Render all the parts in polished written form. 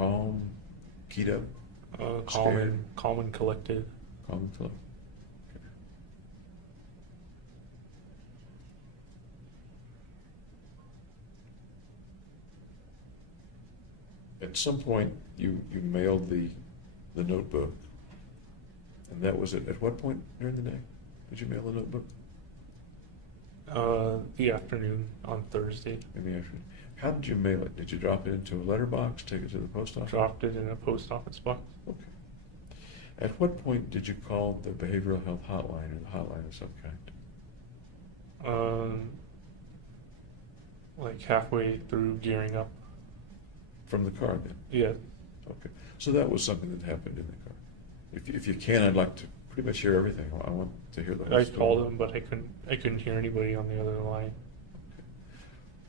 calm, keyed up, Calm scared? and collected. Calm and collected. Okay. At some point, you mailed the notebook, and that was it. At what point during the day did you mail the notebook? The afternoon on Thursday. In the afternoon. How did you mail it? Did you drop it into a letterbox, take it to the post office? Dropped it in a post office box. Okay. At what point did you call the behavioral health hotline or the hotline of some kind? Like halfway through gearing up. From the car then? Yeah. Okay. So that was something that happened in the car. If you can, I'd like to pretty much hear everything. I want to hear the whole I story. called him, but I couldn't hear anybody on the other line. Okay.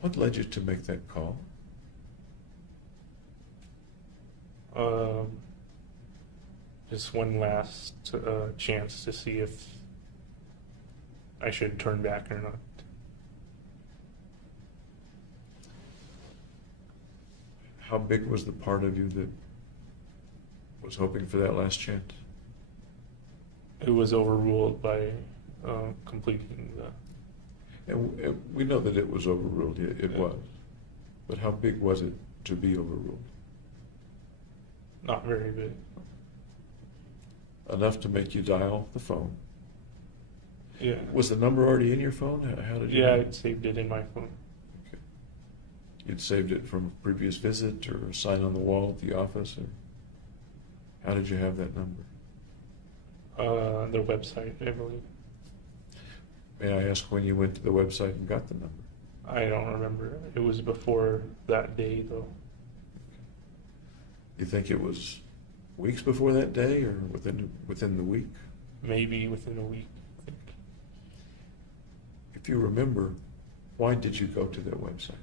What led you to make that call? Just one last chance to see if I should turn back or not. How big was the part of you that was hoping for that last chance? It was overruled by completing the. And we know that it was overruled. It was. But how big was it to be overruled? Not very big. Enough to make you dial the phone. Yeah. Was the number already in your phone? How did you? Yeah, know? I saved it in my phone. Okay. You'd saved it from a previous visit or a sign on the wall at the office? Or how did you have that number? Their website, I believe. May I ask when you went to the website and got the number? I don't remember. It was before that day, though. You think it was weeks before that day or within the week? Maybe within a week, I think. If you remember, why did you go to that website?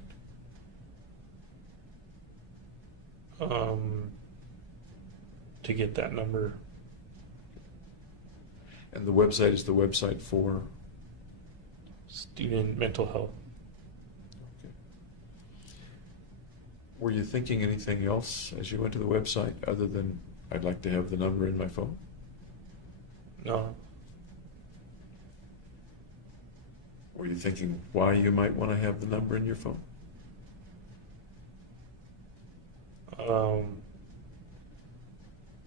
To get that number. And the website is the website for? Student mental health. Okay. Were you thinking anything else as you went to the website other than, I'd like to have the number in my phone? No. Were you thinking why you might want to have the number in your phone?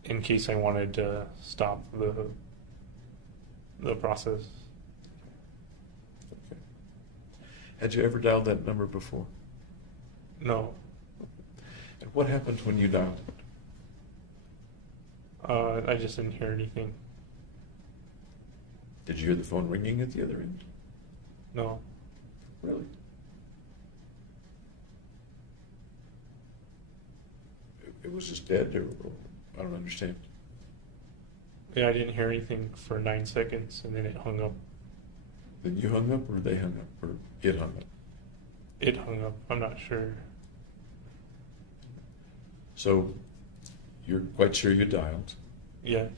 In case I wanted to stop the process. Okay. Had you ever dialed that number before? No. And what happened when you dialed it? I just didn't hear anything. Did you hear the phone ringing at the other end? No. Really? It was just dead, or I don't understand. Yeah, I didn't hear anything for 9 seconds, and then it hung up. Then you hung up, or they hung up, or it hung up? It hung up. I'm not sure. So you're quite sure you dialed. Yeah.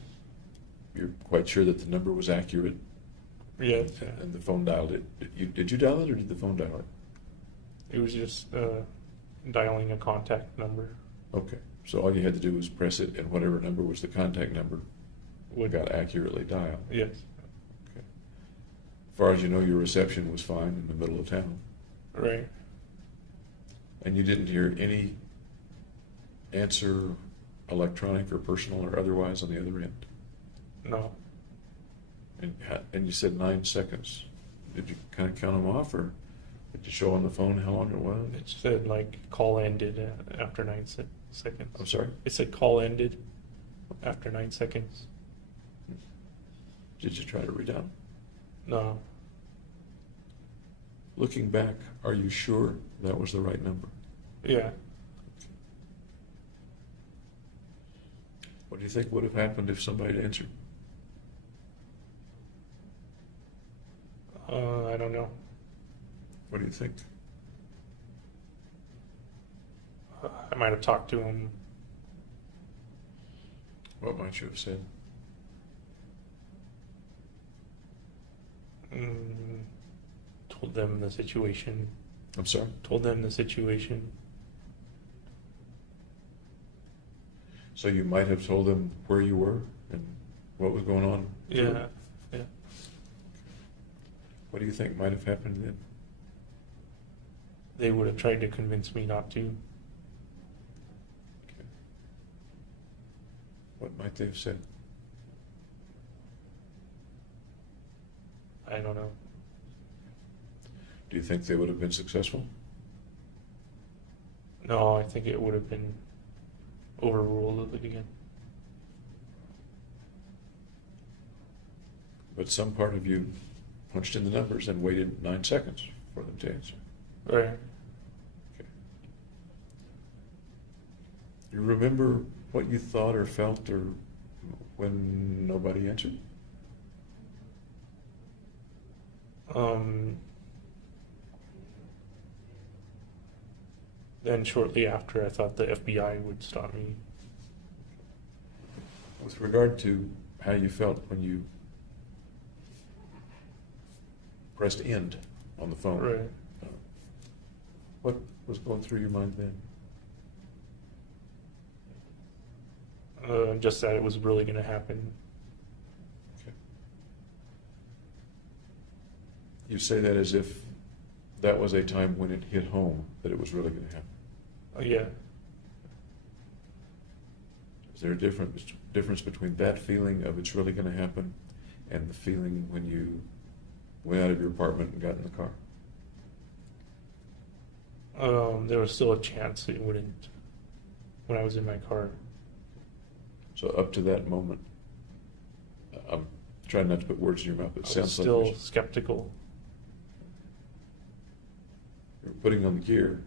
You're quite sure that the number was accurate. Yes. And the phone dialed it. Did you dial it, or did the phone dial it? It was just dialing a contact number. Okay. So all you had to do was press it, and whatever number was the contact number got accurately dialed. Yes. Okay. As far as you know, your reception was fine in the middle of town. Right. And you didn't hear any answer, electronic or personal or otherwise, on the other end? No. And you said 9 seconds. Did you kind of count them off, or did you show on the phone how long it was? It said like call ended after 9 seconds. I'm sorry? It said call ended after 9 seconds. Did you try to redial? No. Looking back, are you sure that was the right number? Yeah. What do you think would have happened if somebody had answered? I don't know. What do you think? I might have talked to him. What might you have said? Told them the situation. I'm sorry? Told them the situation. So you might have told them where you were and what was going on? Yeah, yeah. What do you think might have happened then? They would have tried to convince me not to. Okay. What might they have said? I don't know. Do you think they would have been successful? No, I think it would have been overruled again. But some part of you punched in the numbers and waited 9 seconds for them to answer. Right. Okay. You remember what you thought or felt or when nobody answered? Then shortly after, I thought the FBI would stop me. With regard to how you felt when you pressed end on the phone, Right. what was going through your mind then? Just that it was really going to happen. Okay. You say that as if that was a time when it hit home that it was really going to happen. Yeah. Is there a difference between that feeling of it's really going to happen and the feeling when you went out of your apartment and got in the car? There was still a chance it wouldn't when I was in my car. So up to that moment, I'm trying not to put words in your mouth, but it I was sounds still like skeptical. you're putting on the gear,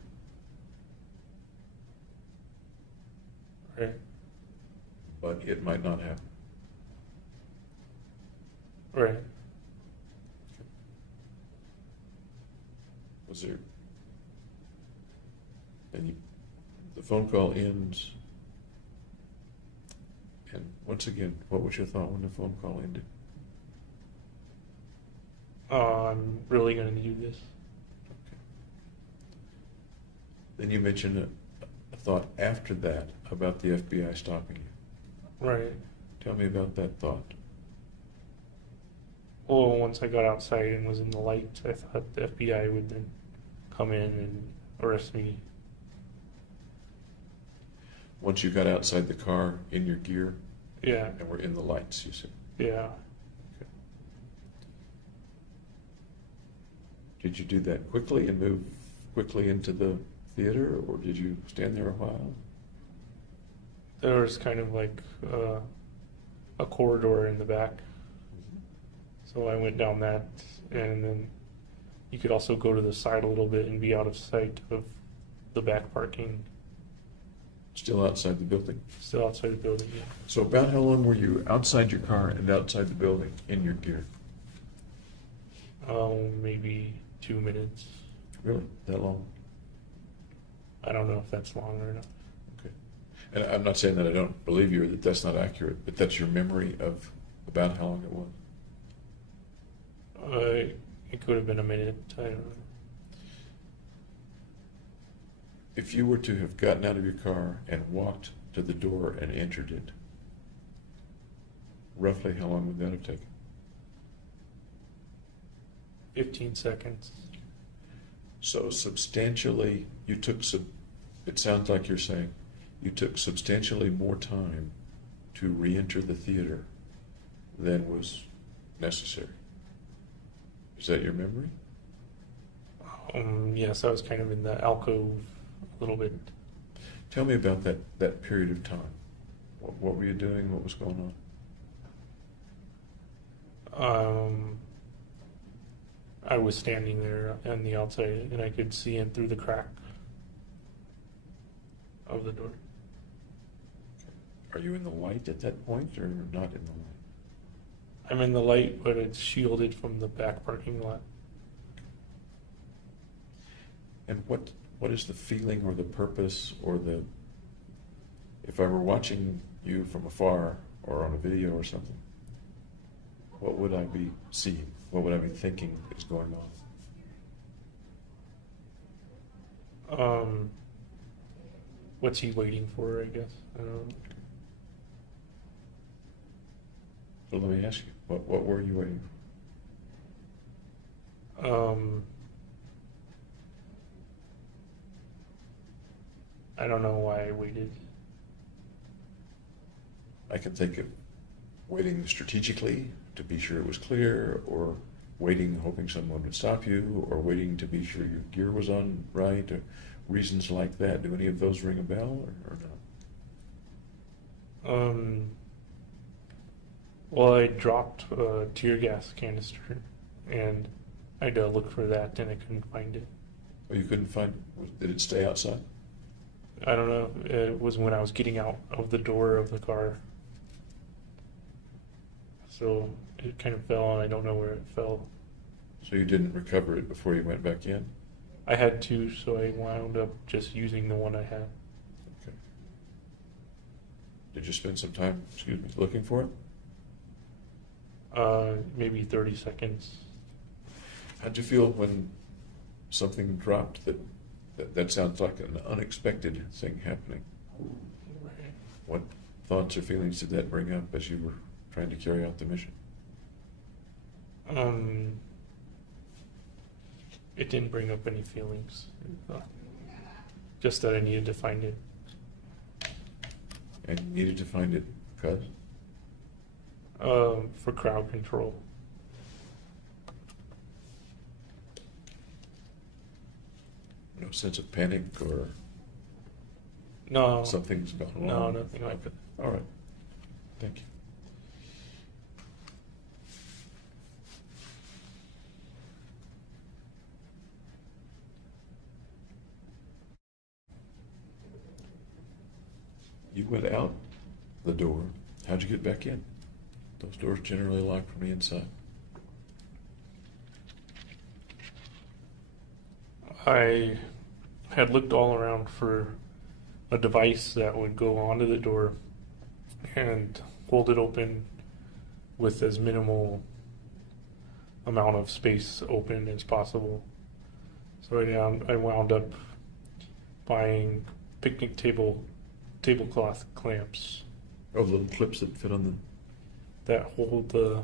Right. but it might not happen. Right. Was there any, the phone call ends, and once again, what was your thought when the phone call ended? I'm really going to do this. Okay. Then you mentioned a thought after that about the FBI stopping you. Right. Tell me about that thought. Well, once I got outside and was in the light, I thought the FBI would then come in and arrest me. Once you got outside the car in your gear Yeah. and were in the lights, you said. Yeah. Okay. Did you do that quickly and move quickly into the theater, or did you stand there a while? There was kind of like a corridor in the back. So I went down that, and then you could also go to the side a little bit and be out of sight of the back parking. Still outside the building? Still outside the building, yeah. So about how long were you outside your car and outside the building in your gear? Maybe 2 minutes. Really? That long? I don't know if that's long or not. Okay. And I'm not saying that I don't believe you or that that's not accurate, but that's your memory of about how long it was? It could have been a minute. I don't know. If you were to have gotten out of your car and walked to the door and entered it, roughly how long would that have taken? 15 seconds. So substantially, you took, it sounds like you're saying, you took substantially more time to re-enter the theater than was necessary. Is that your memory? Yes, I was kind of in the alcove a little bit. Tell me about that period of time. What were you doing? What was going on? I was standing there on the outside, and I could see in through the crack of the door. Are you in the light at that point or not in the light? I'm in the light, but it's shielded from the back parking lot. And what is the feeling or the purpose or the, if I were watching you from afar or on a video or something, what would I be seeing? What would I be thinking is going on? What's he waiting for, I guess? I don't know. Well, let me ask you, what were you waiting I don't know why I waited. for? I can think of waiting strategically to be sure it was clear, or waiting hoping someone would stop you, or waiting to be sure your gear was on right, or reasons like that. Do any of those ring a bell or not? Well, I dropped a tear gas canister, and I had to look for that, and I couldn't find it. Oh, you couldn't find it? Did it stay outside? I don't know. It was when I was getting out of the door of the car. So it kind of fell, and I don't know where it fell. So you didn't recover it before you went back in? I had to, so I wound up just using the one I had. Okay. Did you spend some time, looking for it? Maybe 30 seconds. How'd you feel when something dropped that sounds like an unexpected thing happening? What thoughts or feelings did that bring up as you were trying to carry out the mission? It didn't bring up any feelings. Just that I needed to find it. And you needed to find it because? For crowd control. No sense of panic or No. something's gone wrong? No, nothing like that. All right. Thank you. You went out the door. How'd you get back in? Those doors generally lock from the inside. I had looked all around for a device that would go onto the door and hold it open with as minimal amount of space open as possible. So I wound up buying picnic tablecloth clamps Oh, the little clips that fit on that hold the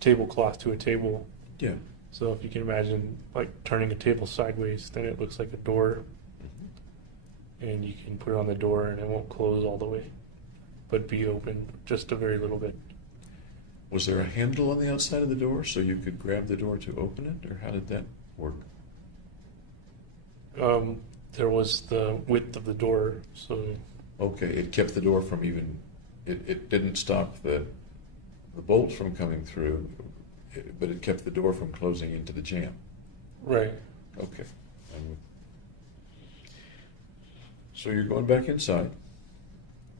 tablecloth to a table. the... Yeah. So if you can imagine like turning a table sideways, then it looks like a door, and you can put it on the door and it won't close all the way, but be open just a very little bit. Was there a handle on the outside of the door so you could grab the door to open it, or how did that work? There was the width of the door, so Okay, it kept the door from even... It didn't stop the bolts from coming through, but it kept the door from closing into the jam. right. Okay. So you're going back inside.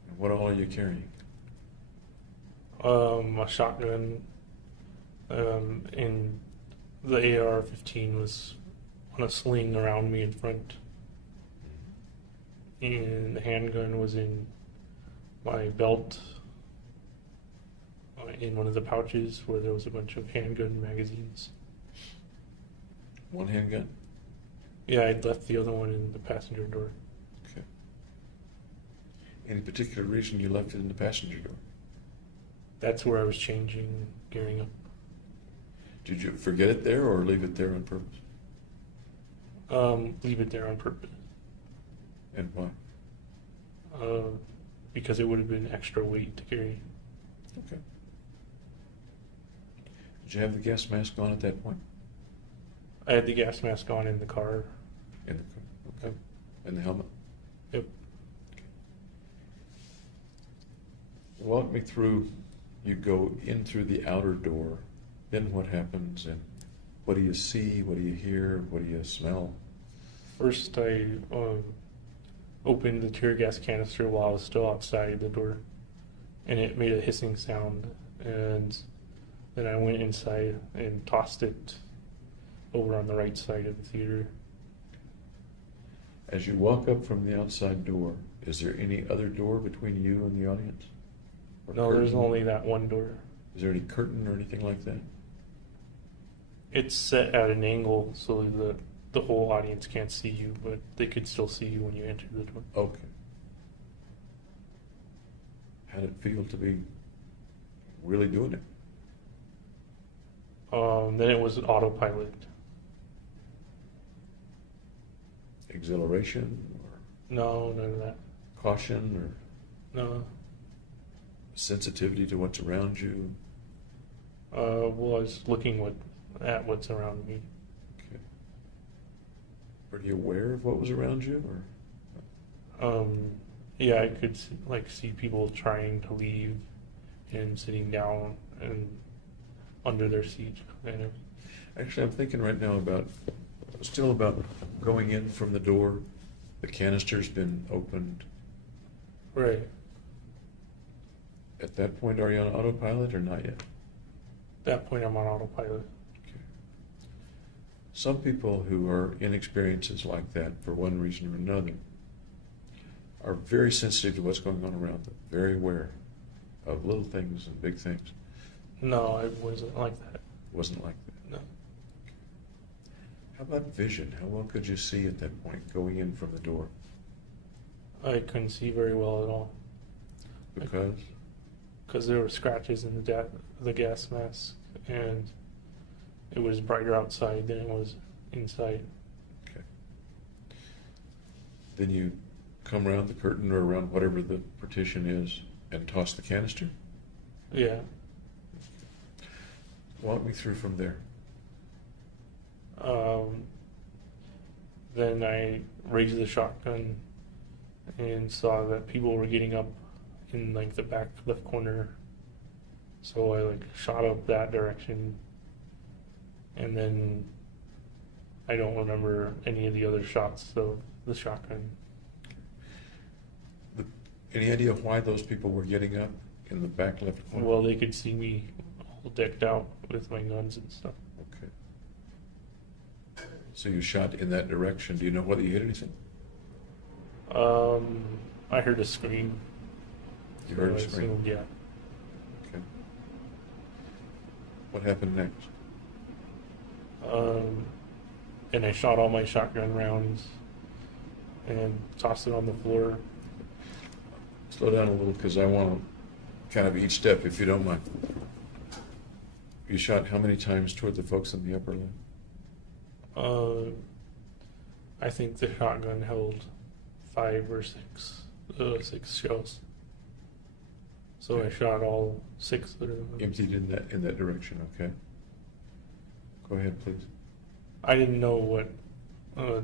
And what all are you carrying? A shotgun, and the AR-15 was on a sling around me in front, and the handgun was in my belt, in one of the pouches where there was a bunch of handgun magazines. One handgun? Yeah, I'd left the other one in the passenger door. Okay. Any particular reason you left it in the passenger door? That's where I was changing, gearing up. Did you forget it there or leave it there on purpose? Leave it there on purpose. And why? Because it would have been extra weight to carry. Okay. Did you have the gas mask on at that point? I had the gas mask on in the car. In the car? Okay. And the helmet? Yep. Okay. Walk me through, you go in through the outer door, then what happens, and what do you see, what do you hear, what do you smell? First, I opened the tear gas canister while I was still outside the door, and it made a hissing sound, and then I went inside and tossed it over on the right side of the theater. As you walk up from the outside door, is there any other door between you and the audience? Or No, there's curtain? only that one door. Is there any curtain or anything like that? It's set at an angle so the whole audience can't see you, but they could still see you when you enter the door. Okay. How did it feel to be really doing it? Then it was an autopilot. Exhilaration or No, none of that. caution or No. sensitivity to what's around you? Was looking at what's around me. Okay. Pretty aware of what was around you, or? Yeah, I could see people trying to leave and sitting down and under their seat, kind of. Actually, I'm thinking right now still about going in from the door. The canister's been opened. Right. At that point, are you on autopilot or not yet? At that point, I'm on autopilot. Okay. Some people who are in experiences like that, for one reason or another, are very sensitive to what's going on around them, very aware of little things and big things. No, I wasn't like that. Wasn't like that. No. How about vision? How well could you see at that point, going in from the door? I couldn't see very well at all. Because? Because there were scratches in the gas mask, and it was brighter outside than it was inside. Okay. Then you come around the curtain or around whatever the partition is and toss the canister? Yeah. Walk me through from there. Then I raised the shotgun and saw that people were getting up in like the back left corner. So I shot up that direction, and then I don't remember any of the other shots of the shotgun. Any idea why those people were getting up in the back left corner? Well, they could see me all decked out with my guns and stuff. Okay. So you shot in that direction. Do you know whether you hit anything? I heard a scream. You heard a So I scream? assumed, yeah. Okay. What happened next? And I shot all my shotgun rounds and tossed it on the floor. Slow down a little because I want to kind of each step, if you don't mind. You shot how many times toward the folks in the upper left? I think the shotgun held 5 or 6 shells. So I Okay. shot all 6 of them. Emptied in that direction, okay. Go ahead, please. I didn't know what,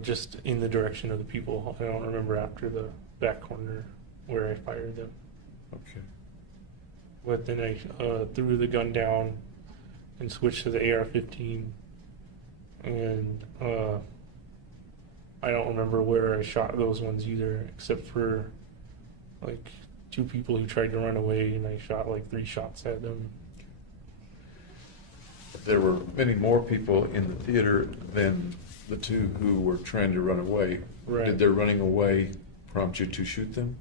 just in the direction of the people. I don't remember after the back corner where I fired them. Okay. But then I threw the gun down and switched to the AR-15. And I don't remember where I shot those ones either, except for 2 people who tried to run away, and I shot 3 shots at them. There were many more people in the theater than the 2 who were trying to run away. Right. Did their running away prompt you to shoot them?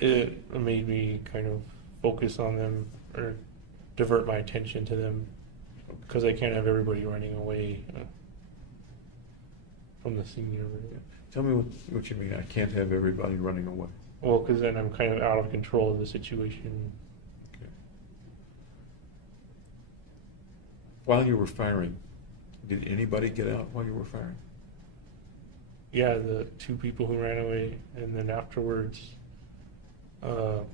It made me kind of focus on them or divert my attention to them, because I can't have everybody running away from the scene over there. Tell me what you mean. I can't have everybody running away. Well, because then I'm kind of out of control of the situation. Okay. While you were firing, did anybody get out while you were firing? Yeah, the 2 people who ran away, and then afterwards, 4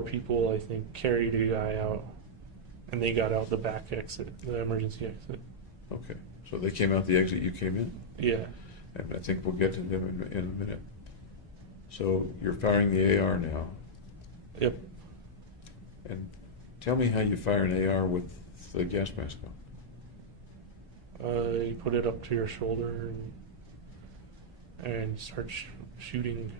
people, I think, carried a guy out, and they got out the back exit, the emergency exit. Okay. So they came out the exit you came in? Yeah. And I think we'll get to them in a minute. So you're firing the AR now. Yep. And tell me how you fire an AR with the gas mask on. You put it up to your shoulder and start shooting.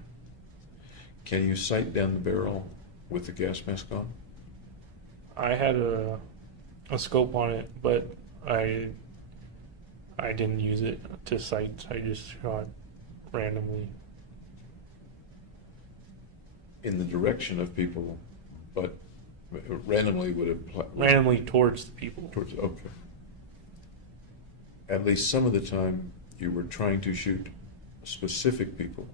Can you sight down the barrel with the gas mask on? I had a scope on it, but I didn't use it to sight. I just shot randomly. In the direction of people, but randomly would apply. Randomly towards the people. Towards, okay. At least some of the time you were trying to shoot specific people.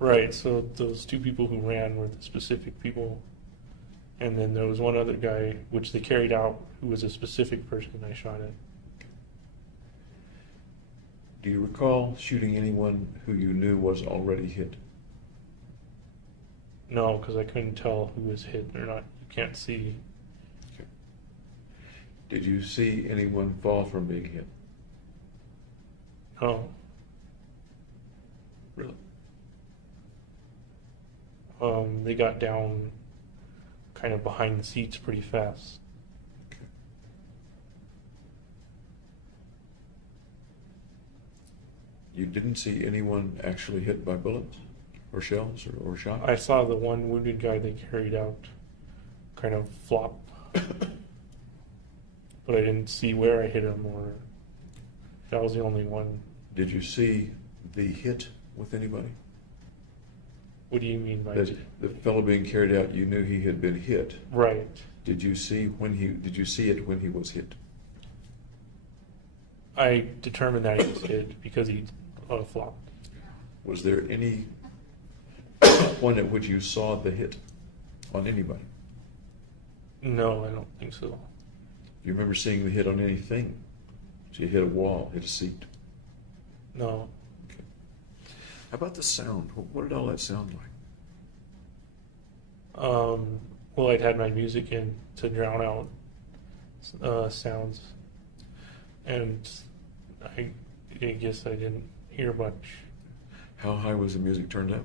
Right, so those 2 people who ran were the specific people, And then there was one other guy, which they carried out, who was a specific person I shot at. Do you recall shooting anyone who you knew was already hit? No, because I couldn't tell who was hit or not. You can't see. Okay. Did you see anyone fall from being hit? No. Really? They got down kind of behind the seats pretty fast. Okay. You didn't see anyone actually hit by bullets or shells or shot? I saw the one wounded guy they carried out kind of flop. But I didn't see where I hit him, or that was the only one. Did you see the hit with anybody? What do you mean by The fellow being carried out, you knew he had been hit. Right. Did you see it when he was hit? I determined that he was hit because he flopped. Was there any point at which you saw the hit on anybody? No, I don't think so. Do you remember seeing the hit on anything? So you hit a wall, hit a seat. No. Okay. How about the sound? What did all that sound like? Well, I'd had my music in to drown out sounds, and I guess I didn't hear much. How high was the music turned up?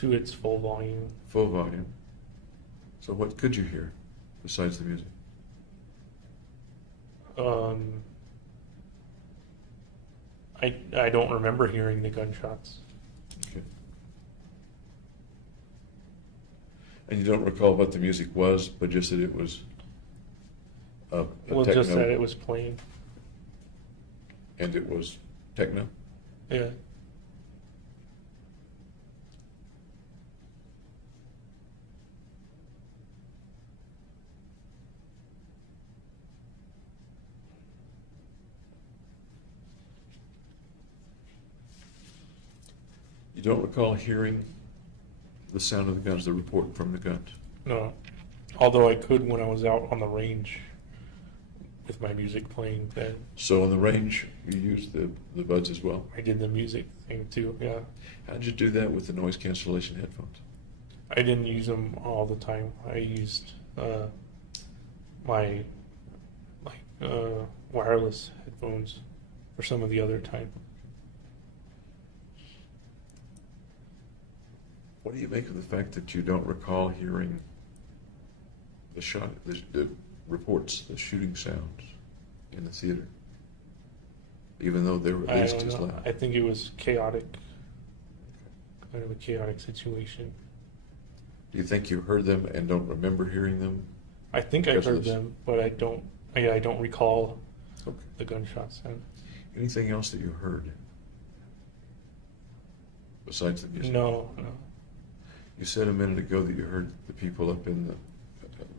To its full volume. Full volume. So what could you hear besides the music? I don't remember hearing the gunshots. Okay. And you don't recall what the music was, but just that it was a Well, techno, just that it was playing. and it was techno? Yeah. You don't recall hearing the sound of the guns, the report from the guns? No. Although I could when I was out on the range with my music playing then. So on the range, you used the buds as well? I did the music thing too, yeah. How did you do that with the noise cancellation headphones? I didn't use them all the time. I used my wireless headphones for some of the other time. What do you make of the fact that you don't recall hearing the reports, the shooting sounds in the theater, even though they were at least as loud? I think it was chaotic, kind of a chaotic situation. Do you think you heard them and don't remember hearing them? I think I heard them, but I don't recall the gunshot sound. Anything else that you heard besides the music? No. You said a minute ago that you heard the people up in the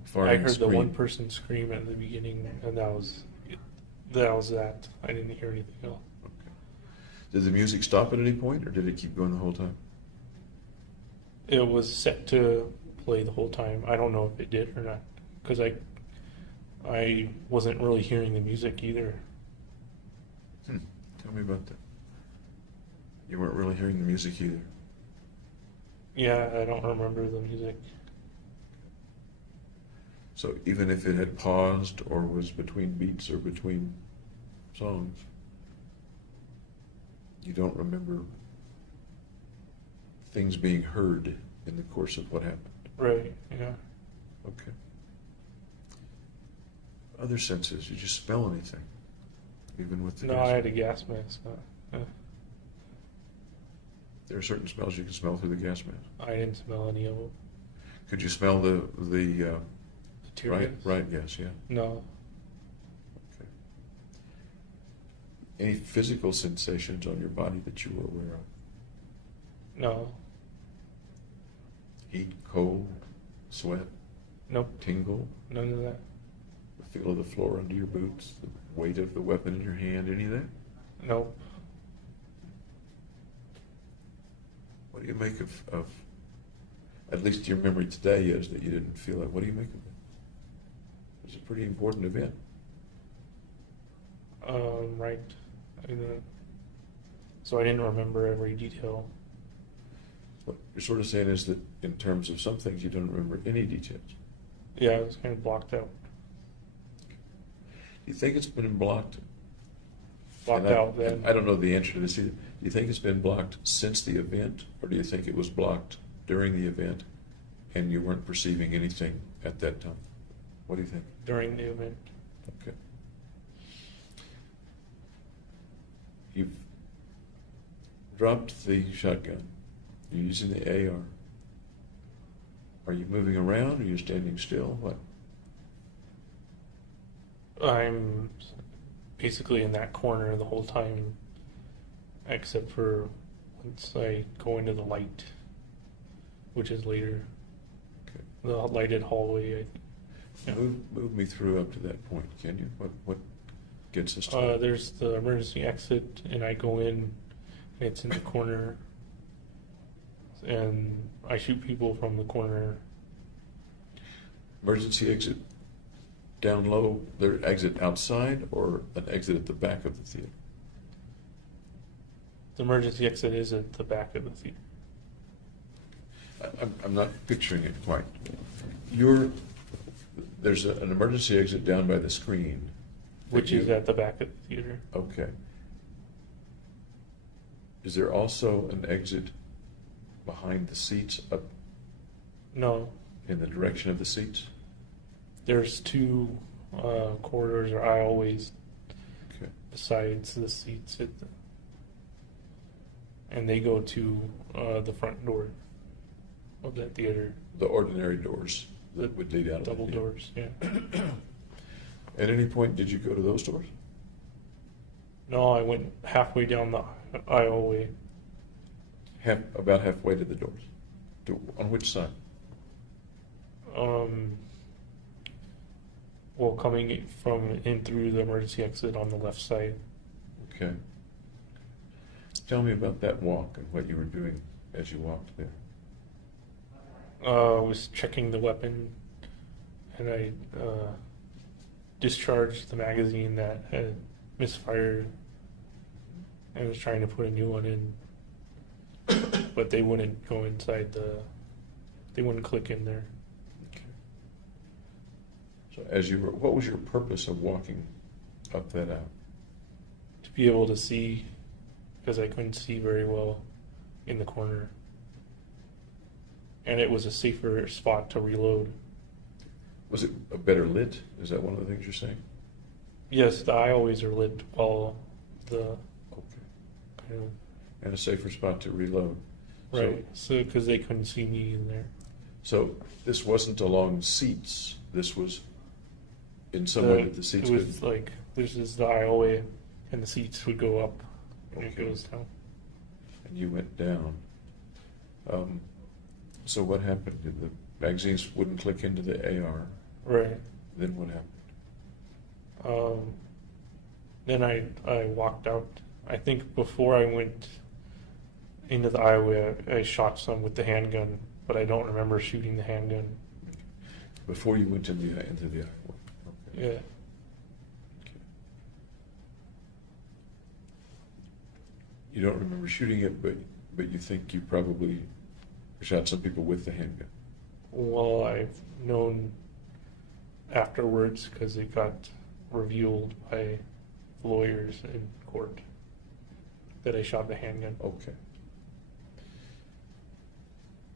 far I end heard scream. the one person scream at the beginning, and that was that. I didn't hear anything else. Okay. Did the music stop at any point, or did it keep going the whole time? It was set to play the whole time. I don't know if it did or not, because I wasn't really hearing the music either. Tell me about that. You weren't really hearing the music either. Yeah, I don't remember the music. So even if it had paused or was between beats or between songs, you don't remember things being heard in the course of what happened. Right, yeah. Okay. Other senses, did you smell anything? Even with the No, gas I had a mask? gas mask. There are certain smells you can smell through the gas mask. I didn't smell any of them. Could you smell the The tear gas? right, yes, yeah. No. Okay. Any physical sensations on your body that you were aware of? No. Heat, cold, sweat, Nope. tingle, None of that. the feel of the floor under your boots, the weight of the weapon in your hand, any of that? Nope. What do you make of At least your memory today is that you didn't feel it. What do you make of it? It was a pretty important event. Right. So I didn't remember every detail. What you're sort of saying is that in terms of some things, you don't remember any details. Yeah, it was kind of blocked out. Do you think it's been blocked? Blocked out then. I don't know the answer to this either. Do you think it's been blocked since the event, or do you think it was blocked during the event and you weren't perceiving anything at that time? What do you think? During the event. Okay. You've dropped the shotgun. You're using the AR. Are you moving around? Are you standing still? What? I'm basically in that corner the whole time, except for once I go into the light, which is later. Okay. The lighted hallway, I think. Yeah. Move me through up to that point, can you? What gets us to There's the emergency exit, and I go in, and it's in the corner, and I shoot people from the corner. emergency exit down low? Their exit outside or an exit at the back of the theater? The emergency exit is at the back of the theater. I'm not picturing it quite. There's an emergency exit down by the screen. Which is at the back of the theater. Okay. Is there also an exit behind the seats up No, in the direction of the seats? there's two corridors or aisleways Okay. besides the seats and they go to the front door of that theater. The ordinary doors that would lead out of Double the theater. doors, yeah. At any point, did you go to those doors? No, I went halfway down the aisleway. About halfway to the doors. On which side? Well, coming from in through the emergency exit on the left side. Okay. Tell me about that walk and what you were doing as you walked there. I was checking the weapon, and I discharged the magazine that had misfired, and was trying to put a new one in, but they wouldn't go inside they wouldn't click in there. Okay. So what was your purpose of walking up that out? To be able to see, because I couldn't see very well in the corner. And it was a safer spot to reload. Was it a better lit? Is that one of the things you're saying? Yes, the aisleways are lit while the Okay. kind of, And a safer spot to reload. right. So because they couldn't see me in there. So this wasn't along seats. This was in some way that the seats It was could. like this is the aisleway, and the seats would go up, and it Okay. goes down. And you went down. So what happened? The magazines wouldn't click into the AR. Right. Then what happened? Then I walked out. I think before I went into the aisleway, I shot some with the handgun, but I don't remember shooting the handgun. Before you went into the aisleway. Okay. Yeah. Okay. You don't remember shooting it, but you think you probably shot some people with the handgun. Well, I've known afterwards because it got revealed by lawyers in court that I shot the handgun. Okay.